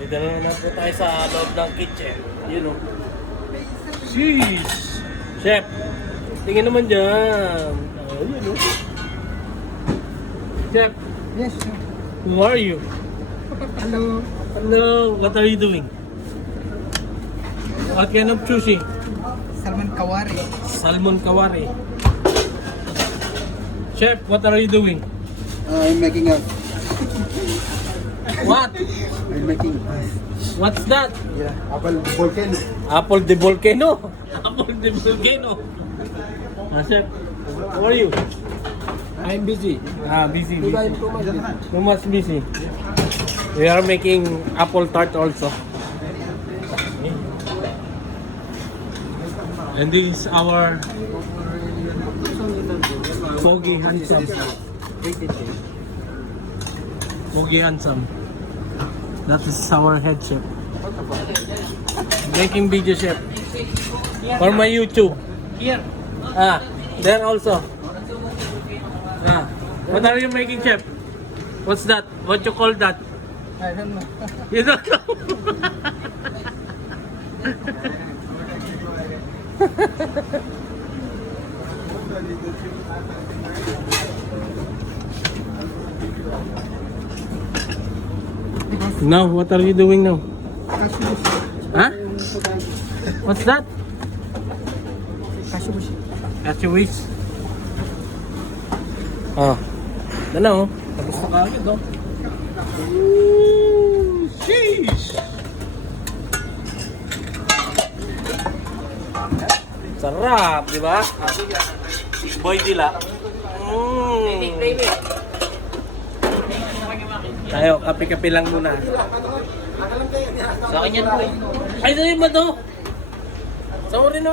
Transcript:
Dito na naman po tayo sa loob ng kitchen. Yun o. Jeez! Chef! Tingin naman dyan. Oh, yun o. Chef! Yes, sir. Who are you? Hello. Hello, what are you doing? What kind of sushi? Salman Kawari. Salmon kawari. Chef, what are you doing? I'm making a... What? I'm making... What's that? Yeah, apple volcano. Apple de volcano. Apple de volcano. Chef, how are you? I'm busy. Busy. Too much busy. We are making apple tart also. And this is our Pogi Handsome. Pogi Handsome. That is our head chef. Making video chef. For my YouTube. Here. There also. What are you making, chef? What's that? What you call that? I don't know. You don't know? Now, what are you doing now? Huh? What's that? Kashibushi. Kashiwish. Ano? Tapos na kagad, oh. Ooh, sheesh! Sarap, di ba? Boy Dila. Tayo, kape-kape lang muna. Sa akin yan po. Ay, sa'yo ba to? Sorry na.